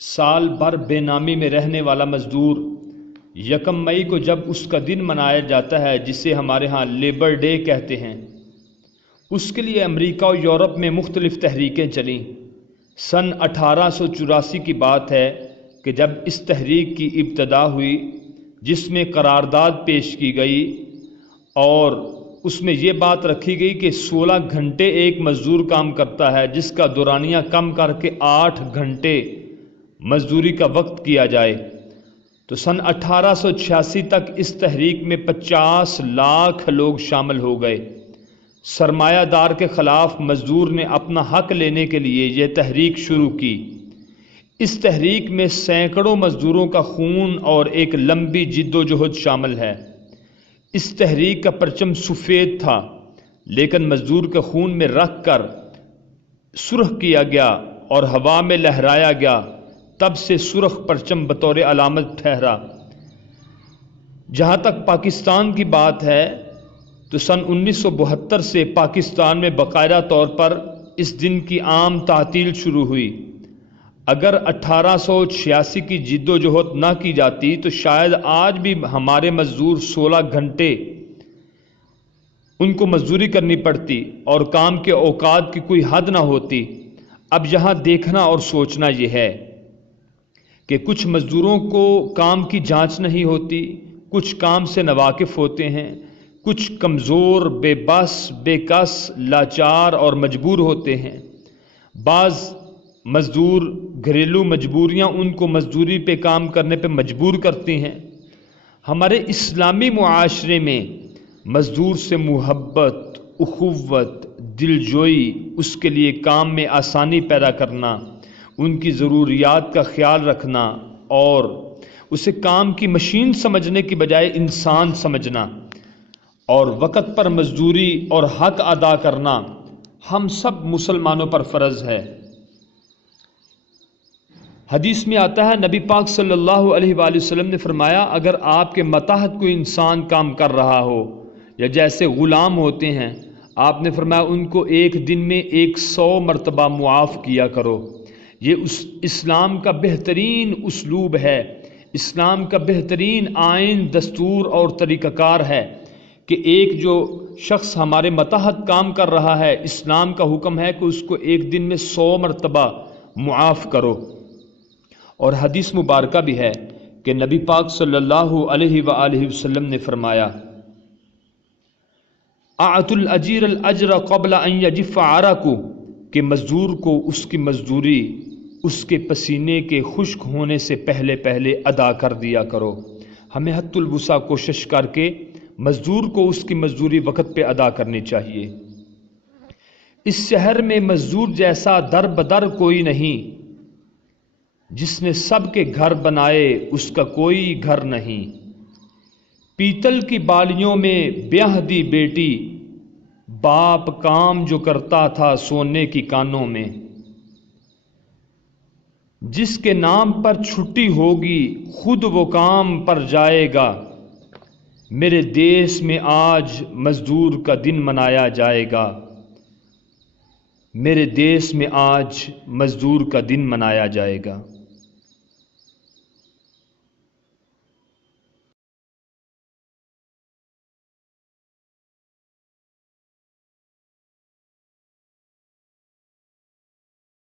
سال بھر بے نامی میں رہنے والا مزدور یکم مئی کو جب اس کا دن منایا جاتا ہے جسے ہمارے ہاں لیبر ڈے کہتے ہیں، اس کے لیے امریکہ اور یورپ میں مختلف تحریکیں چلیں۔ سن 1884 کی بات ہے کہ جب اس تحریک کی ابتدا ہوئی، جس میں قرارداد پیش کی گئی اور اس میں یہ بات رکھی گئی کہ 16 گھنٹے ایک مزدور کام کرتا ہے، جس کا دورانیہ کم کر کے 8 گھنٹے مزدوری کا وقت کیا جائے، تو سن 1886 تک اس تحریک میں 50 لاکھ لوگ شامل ہو گئے۔ سرمایہ دار کے خلاف مزدور نے اپنا حق لینے کے لیے یہ تحریک شروع کی۔ اس تحریک میں سینکڑوں مزدوروں کا خون اور ایک لمبی جد و جہد شامل ہے۔ اس تحریک کا پرچم سفید تھا، لیکن مزدور کے خون میں رکھ کر سرخ کیا گیا اور ہوا میں لہرایا گیا، تب سے سرخ پرچم بطور علامت ٹھہرا۔ جہاں تک پاکستان کی بات ہے تو سن 1972 سے پاکستان میں باقاعدہ طور پر اس دن کی عام تعطیل شروع ہوئی۔ اگر 1886 کی جد و جہد نہ کی جاتی تو شاید آج بھی ہمارے مزدور 16 گھنٹے ان کو مزدوری کرنی پڑتی اور کام کے اوقات کی کوئی حد نہ ہوتی۔ اب یہاں دیکھنا اور سوچنا یہ ہے کہ کچھ مزدوروں کو کام کی جانچ نہیں ہوتی، کچھ کام سے ناواقف ہوتے ہیں، کچھ کمزور، بے بس، بے کس، لاچار اور مجبور ہوتے ہیں۔ بعض مزدور گھریلو مجبوریاں ان کو مزدوری پہ کام کرنے پہ مجبور کرتی ہیں۔ ہمارے اسلامی معاشرے میں مزدور سے محبت، اخوت، دلجوئی، اس کے لیے کام میں آسانی پیدا کرنا، ان کی ضروریات کا خیال رکھنا اور اسے کام کی مشین سمجھنے کی بجائے انسان سمجھنا اور وقت پر مزدوری اور حق ادا کرنا ہم سب مسلمانوں پر فرض ہے۔ حدیث میں آتا ہے، نبی پاک صلی اللہ علیہ وآلہ وسلم نے فرمایا، اگر آپ کے ماتحت کوئی انسان کام کر رہا ہو یا جیسے غلام ہوتے ہیں، آپ نے فرمایا ان کو ایک دن میں 100 مرتبہ معاف کیا کرو۔ یہ اسلام کا بہترین اسلوب ہے، اسلام کا بہترین آئین، دستور اور طریقہ کار ہے کہ ایک جو شخص ہمارے ماتحت کام کر رہا ہے، اسلام کا حکم ہے کہ اس کو ایک دن میں 100 مرتبہ معاف کرو۔ اور حدیث مبارکہ بھی ہے کہ نبی پاک صلی اللہ علیہ وآلہ وسلم نے فرمایا، اعطوا الاجیر الاجر قبل ان یجف عرقہ، کہ مزدور کو اس کی مزدوری اس کے پسینے کے خشک ہونے سے پہلے پہلے ادا کر دیا کرو۔ ہمیں حد الوسع کوشش کر کے مزدور کو اس کی مزدوری وقت پہ ادا کرنی چاہیے۔ اس شہر میں مزدور جیسا در بدر کوئی نہیں، جس نے سب کے گھر بنائے اس کا کوئی گھر نہیں۔ پیتل کی بالیوں میں بیاہ دی بیٹی، باپ کام جو کرتا تھا سونے کی کانوں میں۔ جس کے نام پر چھٹی ہوگی خود وہ کام پر جائے گا۔ میرے دیس میں آج مزدور کا دن منایا جائے گا، میرے دیس میں آج مزدور کا دن منایا جائے گا۔